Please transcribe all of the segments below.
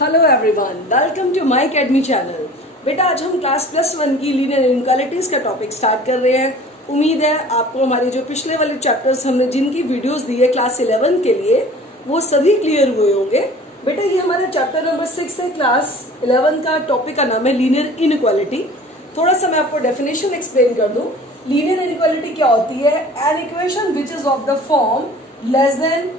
Hello everyone, welcome to my academy channel. बेटा आज हम क्लास +1 की लीनियर इनइक्वालिटीज का टॉपिक स्टार्ट कर रहे हैं। उम्मीद है आपको हमारे जो पिछले वाले चैप्टर्स हमने जिनकी वीडियोस दी है क्लास 11 के लिए वो सभी क्लियर हुए होंगे। बेटा ये हमारा चैप्टर नंबर 6 है, क्लास 11 का टॉपिक का नाम है लीनियर इनइक्वालिटी। थोड़ा सा मैं आपको डेफिनेशन एक्सप्लेन कर दूं। लीनियर इनइक्वालिटी क्या होती है? An equation which is of the form less than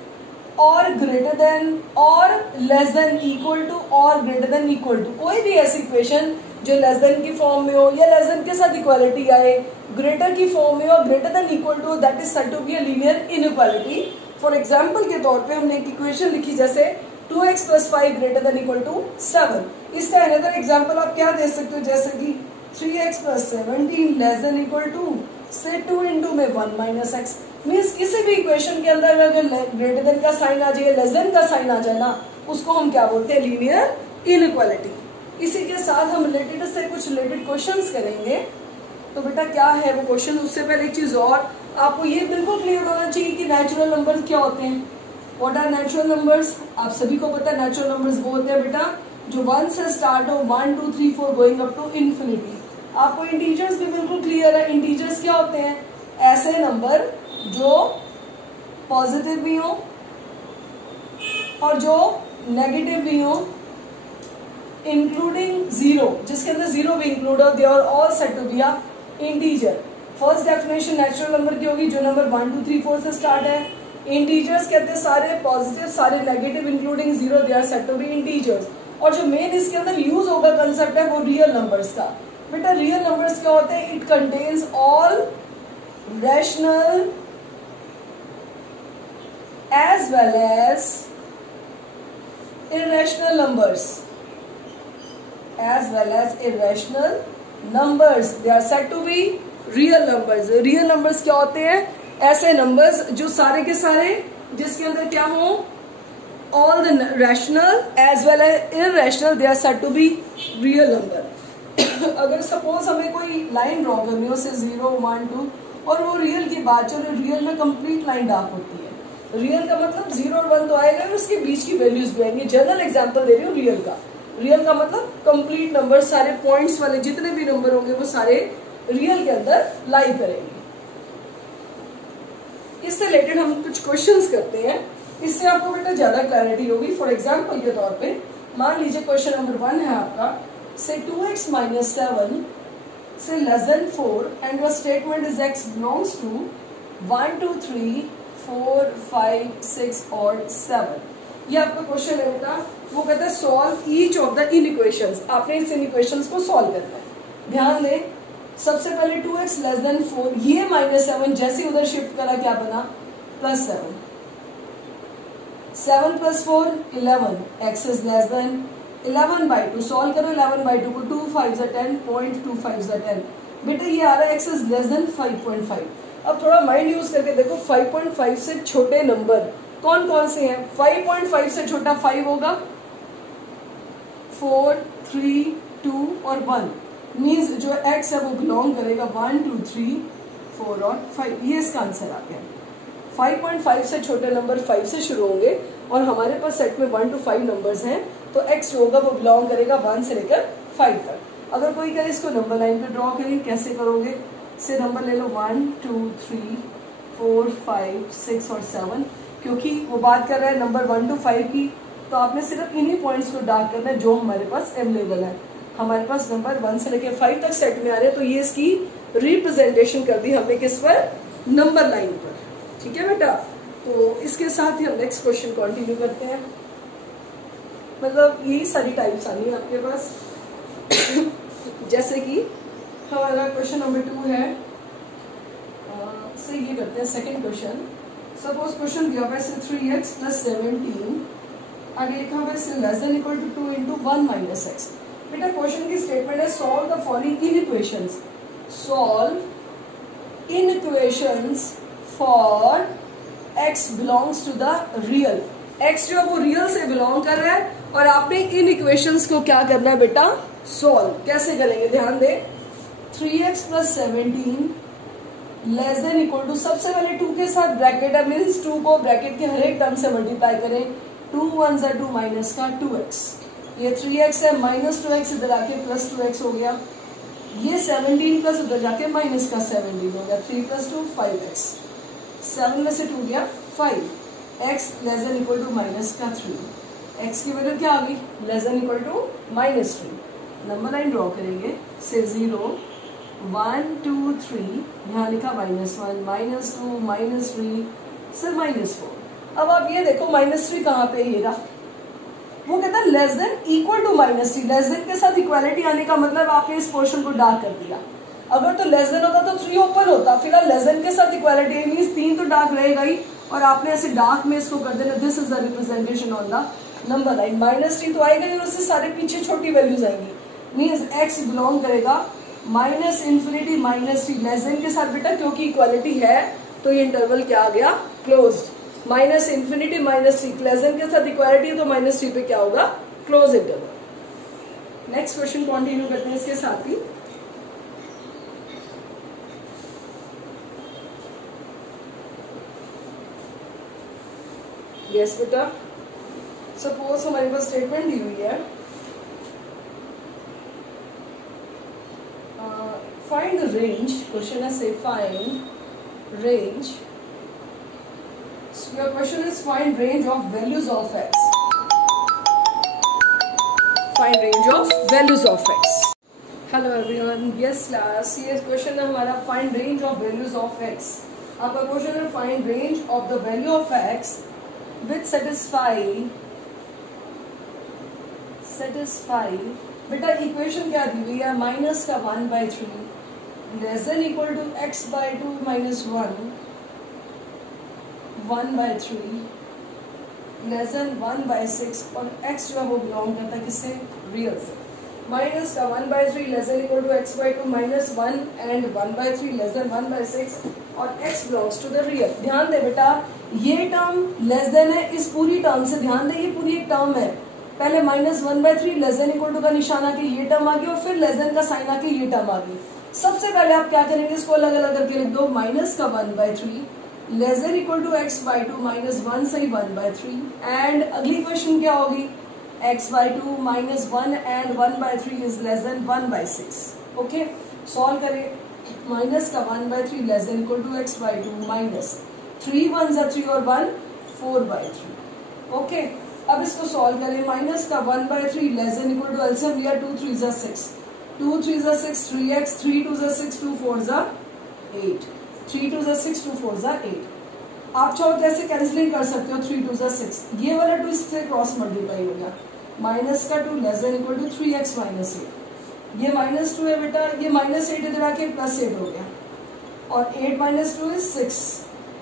और ग्रेटर देन और लेस देन इक्वल टू और ग्रेटर देन इक्वल टू, कोई भी ऐसी इक्वेशन जो लेस देन की फॉर्म में हो या लेस देन के साथ इक्वालिटी आए, ग्रेटर की फॉर्म में और greater than equal to, that is said to be a linear inequality. For example के तौर पे हमने एक इक्वेशन लिखी जैसे 2x + 5 greater than equal to 7। इसका अनदर एग्जांपल आप क्या दे सकते हो, जैसे कि 3x + 17 less than equal to से 2 इंटू में 1 - x। मीन्स किसी भी इक्वेशन के अंदर अगर ग्रेटर देन का साइन आ जाए, लेस देन का साइन आ जाए ना, उसको हम क्या बोलते हैं? Linear inequality. इसी के साथ हम रिलेटेड से कुछ रिलेटेड क्वेश्चंस करेंगे। तो बेटा क्या है वो क्वेश्चन? उससे पहले एक चीज और, आपको ये बिल्कुल क्लियर होना चाहिए कि नेचुरल नंबर्स क्या होते हैं। What are natural numbers? आप सभी को पता है नेचुरल नंबर्स वो होते हैं बेटा जो 1 से स्टार्ट हो, 1 2 3 4 गोइंग अप टू इन्फिनिटी। आपको इंटीजर्स भी बिल्कुल क्लियर है। इंटीजर्स क्या होते हैं? ऐसे नंबर जो पॉजिटिव भी हो और जो नेगेटिव भी हो, इंक्लूडिंग जीरो, जिसके अंदर जीरो भी इंक्लूड हो, they are all said to be a integer. First definition natural number की होगी जो नंबर 1 2 3 4 से स्टार्ट है। इंटीजर्स कहते हैं सारे पॉजिटिव सारे negative including zero, they are said to be integers. और जो मेन इसके अंदर यूज होगा कंसेप्ट है वो रियल नंबर्स का। बेटा रियल नंबर्स क्या होते हैं? It contains all rational as well as irrational numbers, as well as irrational numbers, they are said to be real numbers। real numbers क्या होते हैं? ऐसे numbers जो सारे के सारे जिसके अंदर क्या हो, all the rational as well as irrational, they are said to be real number। अगर सपोज हमें कोई लाइन ड्रॉ करनी हो से 0 1 2 और वो रियल की बात चलो, रियल में कंप्लीट लाइन डार्क होती है। रियल का मतलब 0 और 1 तो आएगा और उसके बीच की वैल्यूज भी आएंगी। जनरल एग्जांपल दे रही हूँ रियल का। रियल का मतलब कंप्लीट नंबर, सारे पॉइंट्स वाले जितने भी नंबर होंगे वो सारे रियल के अंदर लाई करेंगे। इससे रिलेटेड हम कुछ क्वेश्चंस करते हैं, इससे आपको बेटा ज्यादा क्लैरिटी होगी। फॉर एग्जाम्पल के तौर पे मान लीजिए क्वेश्चन नंबर 1 है आपका, से 2x - 7 से less than 4 and your statement is x belongs to 1 2 3 4 5 6 और 7। ये आपका क्वेश्चन है बेटा। वो कहता है सॉल्व ईच ऑफ द इनइक्वेशंस। आपने इस इनइक्वेशंस को सॉल्व करना है। ध्यान दें, सबसे पहले 2x लेस देन 4, ये -7 जैसे उधर शिफ्ट करा क्या बना? +7। 7 + 4 11, x is less than 11/2। Solve करो 11/2 को, 2 5 10, 0.2 5 10। बेटा ये आ रहा है x इज लेस देन 5.5। अब थोड़ा माइंड यूज करके देखो, 5.5 से छोटे नंबर कौन कौन से हैं? 5.5 से छोटा 5 होगा, 4 3 2 और 1। मींस जो x है वो बिलोंग करेगा 1 2 3 4 और 5। ये इसका आंसर आ गया। 5.5 से छोटे नंबर 5 से शुरू होंगे और हमारे पास सेट में 1 to 5 नंबर्स हैं, तो x जो होगा वो बिलोंग करेगा 1 से लेकर 5 तक। अगर कोई कहे इसको नंबर लाइन पे ड्रॉ करें, कैसे करोगे? से नंबर ले लो 1 2 3 4 5 6 और 7। क्योंकि वो बात कर रहा है नंबर 1 to 5 की, तो आपने सिर्फ इन्हीं पॉइंट्स को डार्क करना है जो हमारे पास अवेलेबल है। हमारे पास नंबर 1 से लेकर 5 तक सेट में आ रहे हैं, तो ये इसकी रिप्रेजेंटेशन कर दी हमने किस पर? नंबर लाइन पर। ठीक है बेटा, तो इसके साथ ही हम नेक्स्ट क्वेश्चन कंटिन्यू करते हैं। मतलब यही सारी टाइप्स आनी है आपके पास। जैसे कि हमारा क्वेश्चन नंबर 2 है, से ये करते हैं सेकंड क्वेश्चन। सपोज क्वेश्चन दिया हुआ है 3x + 17, आगे लिखा हुआ है less than equal to 2 into 1 - x। बेटा क्वेश्चन की स्टेटमेंट है solve the following inequations. Solve inequations for x belongs to the real. x जो है वो रियल से बिलोंग कर रहा है और आपने इन इक्वेशंस को क्या करना है बेटा? सॉल्व। कैसे करेंगे? ध्यान दें, 3x + 17 less than equal to, सबसे पहले 2 के साथ ब्रैकेट है, मीन्स 2 को ब्रैकेट के हर एक टर्म से मल्टीप्लाई करें। 2 1 2 - 2x। ये 3x है, माइनस 2x इधर आके प्लस 2x हो गया, ये 17 प्लस उधर जाके माइनस का 17 हो गया, 3 + 2 5x, 7 में से 2 गया 5, x less than equal to minus का 3, x की वैल्यू क्या आ गई, less than equal to -3। Number line draw करेंगे, से 0 1 2 3, यहाँ लिखा -1 -2 -3 सर -4। अब आप ये देखो -3 कहाँ पे ये रहा, वो कहता है less than equal to -3, less than के साथ इक्वालिटी आने का मतलब आपने इस पोर्शन को डार्क कर दिया। अगर तो लेस देन होता तो 3 ओपन होता, फिलहाल लेस देन के साथ इक्वालिटी मींस 3 तो डार्क रहेगा ही, और आपने ऐसे डार्क में इसको कर देना, this is the representation on the number line. -3 तो आएगा नहीं, उससे सारे पीछे छोटी वैल्यूज आएंगी, मींस x बिलोंग करेगा -∞ -3 लेस देन के साथ बेटा, क्योंकि इक्वालिटी है तो ये इंटरवल क्या आ गया, क्लोज्ड। -∞ -3 लेस देन के साथ इक्वालिटी है तो -3 पे क्या होगा, close interval. Next question continue करते हैं इसके साथ ही। यस बेटा, सपोज हमारे पास स्टेटमेंट दी हुई है, फाइंड द रेंज, क्वेश्चन है से find range, your question is find range of values of x, find range of values of x। hello everyone, yes class, ये क्वेश्चन है हमारा find range of values of x। आपका question है find range of the value of x which satisfy बेटा equation क्या दी हुई है, माइनस का 1/3 less than equal to x/2 -1 1/3 less than 1/6, और x जो है वो बिलोंग करता है किससे, रियल से। माइनस का 1/3 less than equal to x/2 -1 and 1/3 less than 1/6, और x belongs to the real. ध्यान दे बेटा, ये टर्म लेस देन है, इस पूरी टर्म से ध्यान दे, ये पूरी एक टर्म है, पहले -1/3 लेस देन इक्वल टू का निशान आके ये टर्म आ गई, और फिर लेस देन का साइन आके ये टर्म आ गई। सबसे पहले आप क्या करेंगे, इसको अलग अलग करके लिख दो, माइनस का 1/3 less than equal to x/2 -1 सही 1/3, एंड अगली क्वेश्चन क्या होगी, x/2 -1 and 1/3 is less than 1/6। Okay, solve करें, माइनस का 1/3 less than equal to x/2 -3 1 = 3 और 1 4/3। ओके, अब इसको सॉल्व करें, माइनस का 1/3 less than equal to, LCM लिया 2 3 = 6, 2 3 = 6 3x, 3 2 = 6 2 4 = 8, 3 2 = 6 2 4 = 8। आप चाहो तो ऐसे कैंसिलिंग कर सकते हो, 3 2 = 6, ये वाला 2 इससे क्रॉस मल्टीप्लाई हो गया, माइनस का 2 less than equal to 3x - 8, ये -2 है बेटा, ये -8 इधर आके +8 हो गया, और 8 - 2 = 6।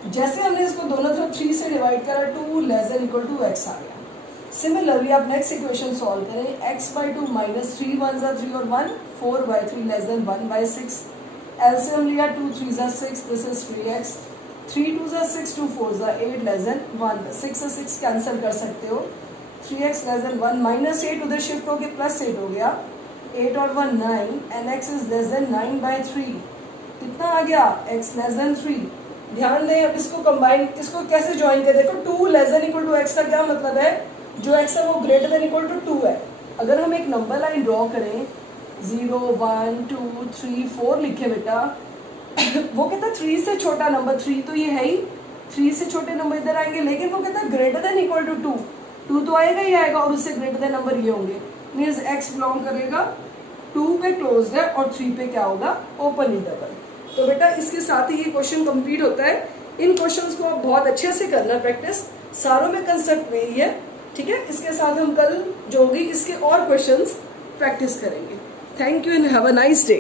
जैसे हमने इसको दोनों तरफ 3 से डिवाइड करा, 2 less than equal to x आ गया। सिमिलरली आप नेक्स्ट इक्वेशन सॉल्व करें, x/2 -3 1 = 3 और 1 4/3 लेस देन 1/6, एलसीएम लिया 2 3 = 6, this is 3x, 3 2 = 6 2 4 = 8 less than 1, 6 से 6 कैंसिल कर सकते हो, 3x लेस देन 1 -8 उधर शिफ्ट होके +8 हो गया, 8 और 1 9, and x is less than 9/3, कितना आ गया, x लेस देन 3। ध्यान दें, अब इसको कंबाइन, इसको कैसे ज्वाइन कर, देखो 2 less than equal to x का क्या मतलब है, जो x है वो ग्रेटर देन इक्वल टू 2 है। अगर हम एक नंबर लाइन ड्रॉ करें, 0 1 2 3 4 लिखे बेटा, वो कहता है 3 से छोटा नंबर, 3 तो ये है ही, 3 से छोटे नंबर इधर आएंगे, लेकिन वो कहता है ग्रेटर देन इक्वल टू 2, 2 तो आएगा ही आएगा, और उससे ग्रेटर देन नंबर ये होंगे, मीन्स x बिलोंग करेगा 2 पे क्लोज्ड है, और 3 पे क्या होगा, ओपन इंटरवल। तो बेटा इसके साथ ही ये क्वेश्चन कंप्लीट होता है। इन क्वेश्चंस को आप बहुत अच्छे से करना प्रैक्टिस, सारों में कंसेप्ट वही है, ठीक है। इसके साथ हम कल जो होगी इसके और क्वेश्चंस प्रैक्टिस करेंगे। Thank you and have a nice day.